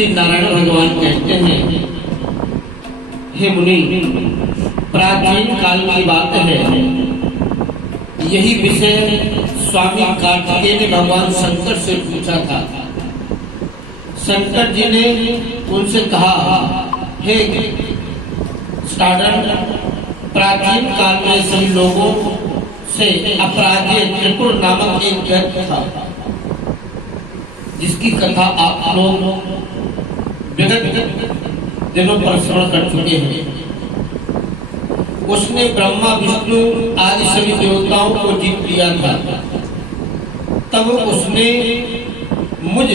श्री नारायण भगवान कहते हैं, हे मुनि, प्राचीन काल की बात है, यही विषय स्वामी कार्तिकेय ने भगवान शंकर से पूछा था। शंकर जी ने उनसे कहा, हे साधन, प्राचीन काल में सभी लोगों से अपराधी त्रिपुर नामक एक दैत्य था, जिसकी कथा आप लोग विगत दिनों पर श्रवण कर चुके हैं। उसने ब्रह्मा विष्णु आदि सभी देवताओं को जीत लिया था। तब उसने मुझ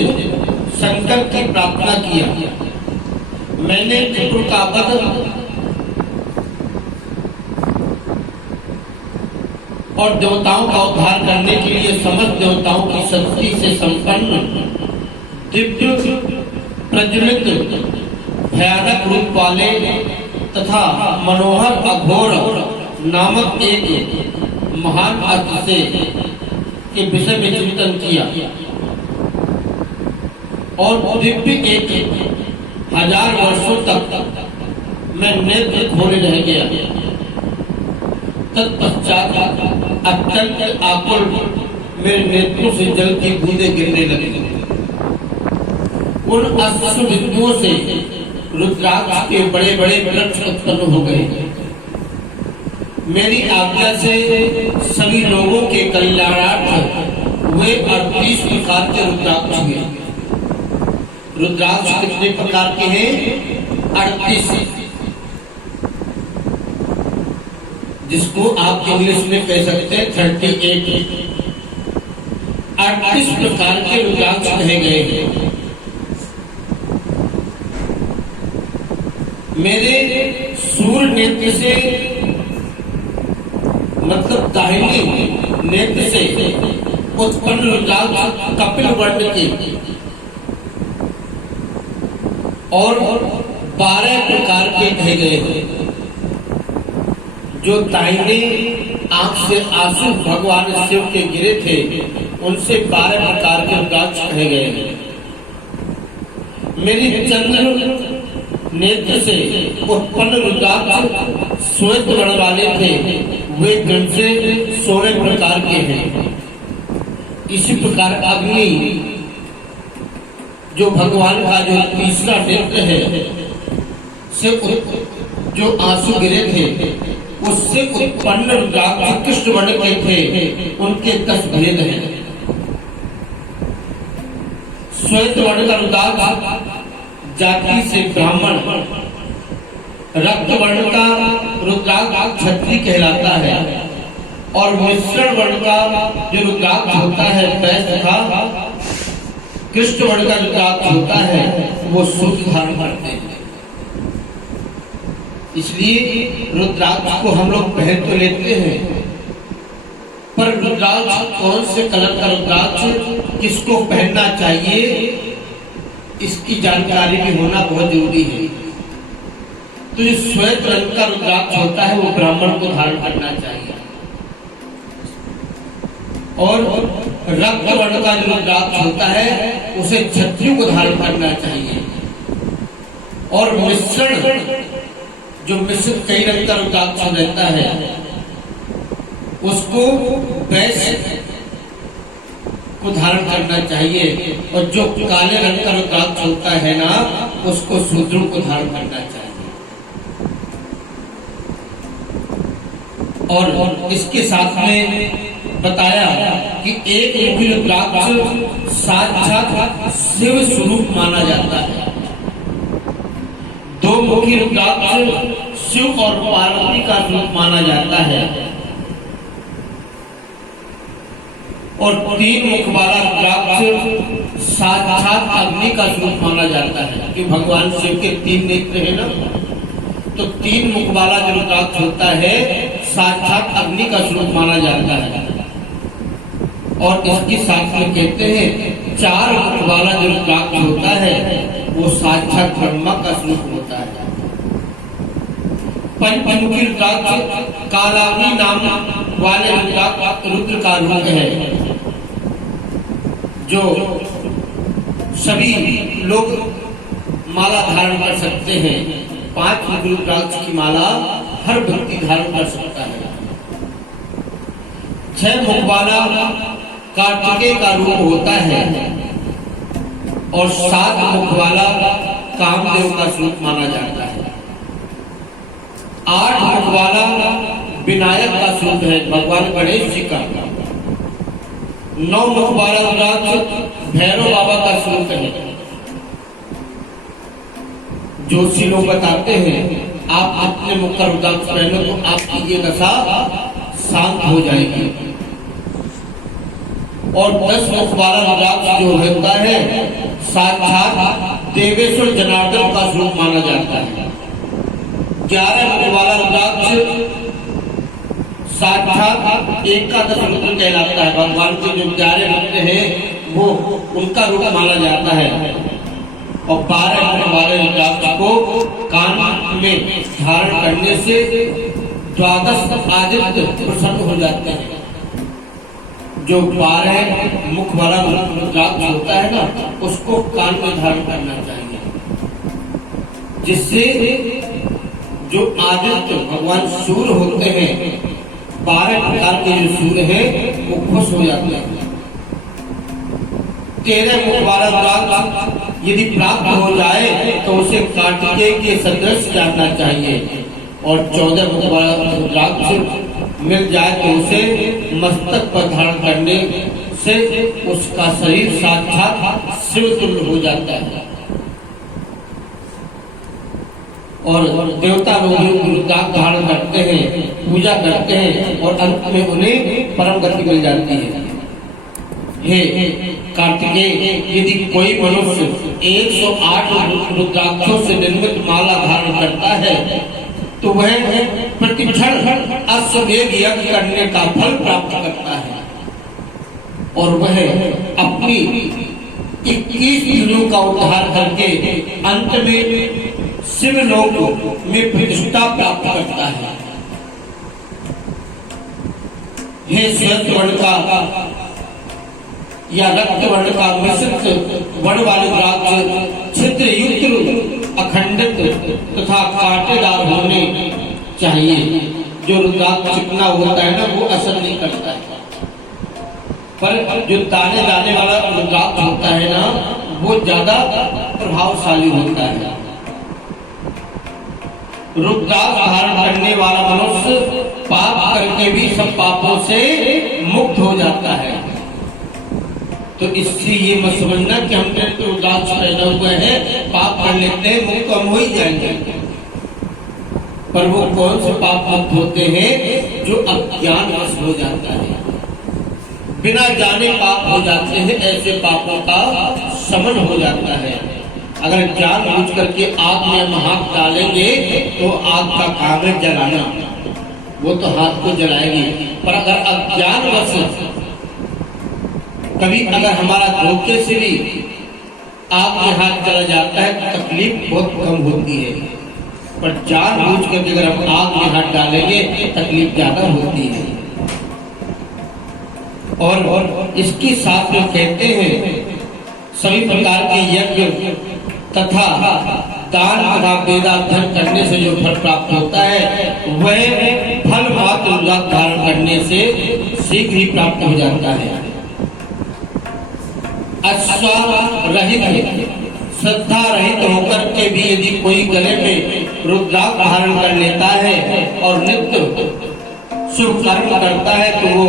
शंकर की प्रार्थना किया। मैंने त्रिपुर का वध और देवताओं का उद्धार करने के लिए समस्त देवताओं की शक्ति से संपन्न दिव्य प्रज्वलित भयानक रूप वाले तथा मनोहर अघोर नामक एक महान अर्थ से के विषय में चिंतन किया और दिव्य 1000 वर्षों तक मैं नेत्र खोले रह गया। तत्पश्चात अत्यंत आकुल मेरे नेत्रों से जल की बूंदें गिरने लगी। उन अश्रु बिंदुओं से रुद्राक्ष के बड़े बड़े वृक्ष उत्पन्न हो गए। मेरी आज्ञा से सभी लोगों के कल्याणार्थ वे 38 प्रकार के रुद्राक्ष हुए। रुद्राक्ष कितने प्रकार के हैं? 38, जिसको आप इंग्लिश में कह सकते हैं 38। 38 प्रकार के रुद्राक्ष कहे गए हैं। मेरे सूर्य नेत्र से मतलब दाहिनी नेत्र से उत्पन्न रुद्राक्ष कपिल वर्ण के और 12 प्रकार के कहे गए हैं। जो दाहिने आंख से आंसू भगवान शिव के गिरे थे, उनसे 12 प्रकार के रुद्राक्ष कहे गए हैं। मेरी चंद्र नेत्र से उत्पन्न रुद्राक्ष श्वेत वर्ण वाले थे, वे गण से 16 प्रकार के हैं। इसी प्रकार अग्नि, जो भगवान का जो तीसरा नेत्र है, से जो आंसू गिरे थे, उससे उत्पन्न रुद्राक्ष कृष्ण वर्ण के थे, उनके 10 भेद हैं। श्वेत वर्ण का रुद्राक्ष जाति से ब्राह्मण, रक्त वर्ण का रुद्राक्ष क्षत्रिय कहलाता है और मिश्रण वर्ण का जो रुद्राक्ष होता है वैश्य तथा कृष्ण वर्ण का रुद्राक्ष होता है वो शूद्र धारण करते हैं। इसलिए रुद्राक्ष को हम लोग पहन तो लेते हैं, पर रुद्राक्ष कौन से कलर का रुद्राक्ष किसको पहनना चाहिए, इसकी जानकारी भी होना बहुत जरूरी है। तो जो श्वेत रंग का रुद्राक्ष होता है वो ब्राह्मण को धारण करना चाहिए और रक्त वर्ण का जो रुद्राक्ष होता है उसे क्षत्रिय को धारण करना चाहिए और मिश्रण, जो मिश्रित कई रंग का रुद्राक्ष रहता है, उसको वैश्य को धारण करना चाहिए और जो काले रंग का रुद्राक्ष होता है ना, उसको शूद्रों को धारण करना चाहिए। और इसके साथ में बताया कि एक मुखी रुद्राक्ष साक्षात शिव स्वरूप माना जाता है। 2 मुखी रुद्राक्ष शिव और पार्वती का स्वरूप माना जाता है और 3 मुख वाला रुद्राक्ष साक्षात अग्नि का स्वरूप माना जाता है। कि भगवान शिव के 3 नेत्र है ना, तो 3 मुख वाला जो रुद्राक्ष होता है साक्षात अग्नि का स्वरूप माना जाता है। और इसके साथ में कहते हैं 4 मुख वाला जो रुद्राक्ष होता है वो साक्षात ब्रह्मा का स्वरूप होता है। पंचमुखी रुद्राक्ष कालाग्नि नाम वाले रुद्राक्ष रुद्र का रूप है, जो सभी लोग माला धारण कर सकते हैं। 5 मुख रुद्राक्ष की माला हर व्यक्ति धारण कर सकता है। 6 मुख वाला कार्तिकेय का रूप होता है और 7 मुख वाला कामदेव का स्वरूप माना जाता है। 8 मुख वाला विनायक का स्वरूप है, भगवान गणेश जी का। 9 मुख वाला रुद्राक्ष भैरव बाबा का स्वरूप है। ज्योतिषी लोग बताते हैं आप अपने मुख का रुद्राक्ष पहनो तो आपकी ये दशा शांत हो जाएगी। और 10 मुख वाला रुद्राक्ष जो होता है साक्षात देवेश्वर जनार्दन का स्वरूप माना जाता है। 11 मुख वाला रुद्राक्ष साक्षात एकादश रुद्र कहलाता है। भगवान के जो 11 रुद्र हैं वो उनका रूप माना जाता है। और 12 मुख वाले रुद्राक्ष को कान में धारण करने से 12 आदित्य प्रसन्न हो जाते हैं। जो 12 मुख वाला रुद्राक्ष होता है ना, उसको कान में धारण करना चाहिए, जिससे जो आदित्य भगवान सूर्य होते हैं, 12 प्रकार के जो सूर्य हैं वो खुश हो जाते हैं। 13 मुख वाला रुद्राक्ष यदि प्राप्त हो जाए तो उसे कार्तिकेय के सदृश जानना चाहिए। और 14 मुख वाला रुद्राक्ष मिल जाए तो उसे मस्तक पर धारण करने से उसका शरीर साक्षात शिव तुल्य हो जाता है। और देवता लोग रुद्राक्ष धारण करते हैं, पूजा करते हैं और अंत में उन्हें परम गति मिल जाती है। हे कार्तिकेय, यदि कोई मनुष्य 108 रुद्राक्षों से निर्मित माला धारण करता है तो वह प्रतिक्षण अश्वमेध यज्ञ करने का फल प्राप्त करता है और वह अपनी 21 पीढ़ियों का उद्धार करके अंत में शिवलोक में प्रतिष्ठा प्राप्त करता है। हे श्वेत वर्ण का या रक्त वर्ण का मिश्रित वर्ण वाले रुद्राक्ष छिद्र युक्त अखंडित तथा कांटेदार होने चाहिए। जो रुद्राक्ष चिकना होता है ना वो असर नहीं करता है, पर जो दाने दाने वाला रुद्राक्ष होता है ना वो ज्यादा प्रभावशाली होता है। रुद्राक्ष धारण करने वाला मनुष्य पाप करके भी सब पापों से मुक्त हो जाता है। तो इससे ये मत समझना कि हमने तो रुद्राक्ष पहना हुआ है, पाप कर लेते हैं मुक्त हम हो ही जाएंगे। पर वो कौन से पाप मुक्त होते हैं? जो अज्ञान वश हो जाता है, बिना जाने पाप हो जाते हैं। ऐसे पापों का शमन हो जाता है। अगर जानबूझ करके आग में हम हाथ डालेंगे तो आग का काम है जलाना, वो तो हाथ को जलाएगी। पर अगर अज्ञान वश कभी अगर हमारा धोखे से भी आग में हाथ चला जाता है तो तकलीफ बहुत कम होती है। पर जानबूझ कर अगर हम आग में हाथ डालेंगे तकलीफ ज्यादा होती है। और इसके साथ में कहते हैं सभी प्रकार के यज्ञ तथा दान तथा वेदाध्ययन करने से जो फल प्राप्त होता है वह फल मात्र रुद्राक्ष धारण करने से शीघ्र ही प्राप्त हो जाता है। रहित श्रद्धा रहित होकर के भी यदि कोई गले में रुद्राक्ष धारण कर लेता है और नित्य शुभ कर्म करता है तो वो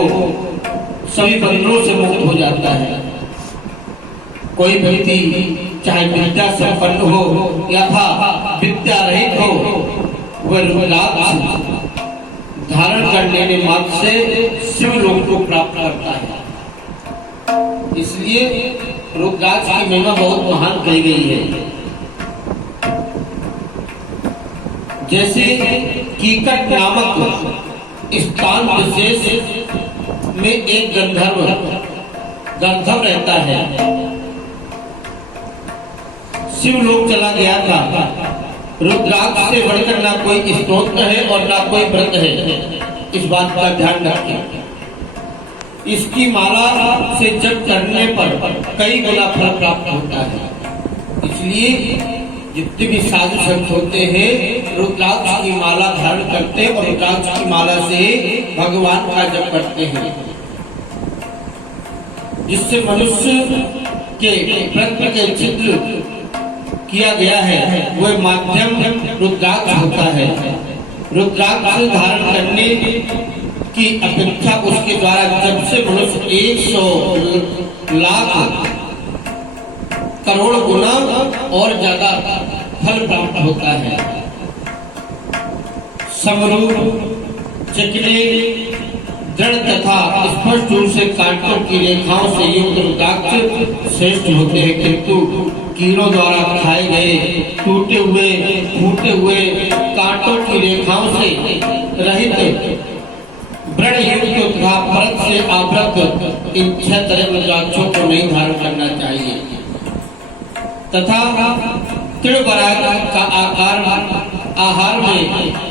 सभी बंधनों से मुक्त हो जाता है। कोई व्यक्ति चाहे विद्या संपन्न हो या था विद्या रहित हो, वह रुद्राक्ष धारण कर लेने मात्र से शिवलोक को प्राप्त करता है। इसलिए रुद्राक्ष की महिमा बहुत महान कही गई है। जैसे कीकट नामक स्थान विशेष में एक गंधर्व रहता है। शिवलोक चला गया था। रुद्राक्ष से बढ़कर ना कोई स्तोत्र है और ना कोई व्रत है, इस बात का ध्यान रखें। इसकी माला से जप करने पर कई गुना फल प्राप्त होता है। इसलिए जितने भी साधु संत होते हैं रुद्राक्ष की माला धारण करते हैं और रुद्राक्ष की माला से भगवान का जप करते हैं, जिससे मनुष्य के प्रकृति के चित्र किया गया है वह माध्यम रुद्राक्ष होता है। रुद्राक्ष धारण करने की अपेक्षा उसके द्वारा जब से मनुष्य 100 लाख करोड़ गुना और ज्यादा फल प्राप्त होता है। समरूप चिकने दृढ़ तथा स्पष्ट रूप से कांटों की रेखाओं से युक्त रुद्राक्ष श्रेष्ठ होते हैं, किंतु कीड़ों द्वारा खाए गए टूटे हुए फूटे हुए कांटों की रेखाओं से रहित व्रण युक्त तथा परत से आवृत इन 6 तरह रुद्राक्षों को नहीं धारण करना चाहिए तथा तिलबराग का आहार में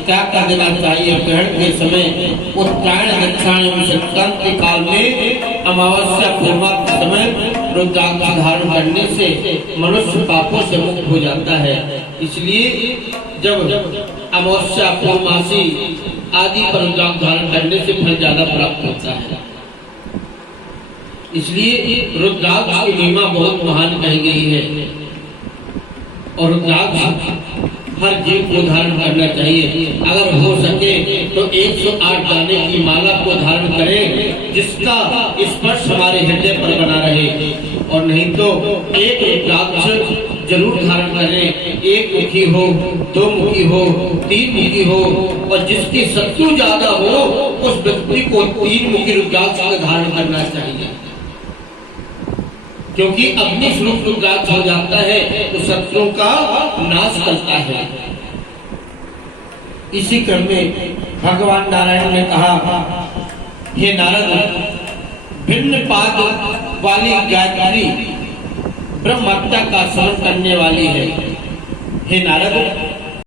त्याग कर देना चाहिए। ग्रहण के समय उत्तरायण दक्षिणायन संक्रांति काल में अमावस्या पूर्णिमा के समय रुद्राक्ष धारण करने से मनुष्य पापों से मुक्त हो जाता है। इसलिए जब अमावस्या पूर्णमासी आदि पर रुद्राक्ष धारण करने से फल ज्यादा प्राप्त होता है। इसलिए रुद्राक्ष की महिमा बहुत महान कही गई है और रुद्राक्ष हर जीव को धारण करना चाहिए। अगर हो सके तो 108 दाने की माला को धारण करें, जिसका स्पर्श हमारे हृदय पर बना रहे, और नहीं तो एक रुद्राक्ष जरूर धारण करें। 1 मुखी हो, 2 मुखी हो, 3 मुखी हो, और जिसकी शत्रु ज्यादा हो उस व्यक्ति को 3 मुखी रुद्राक्ष का धारण करना चाहिए, क्योंकि अग्नि स्वरूप रुद्राक्ष हो जाता है तो शत्रुओं का नाश करता है। इसी क्रम में भगवान नारायण ने कहा, हे नारद, भिन्न पाद वाली गायत्री ब्रह्म हत्या का स्मरण करने वाली है। हे नारद,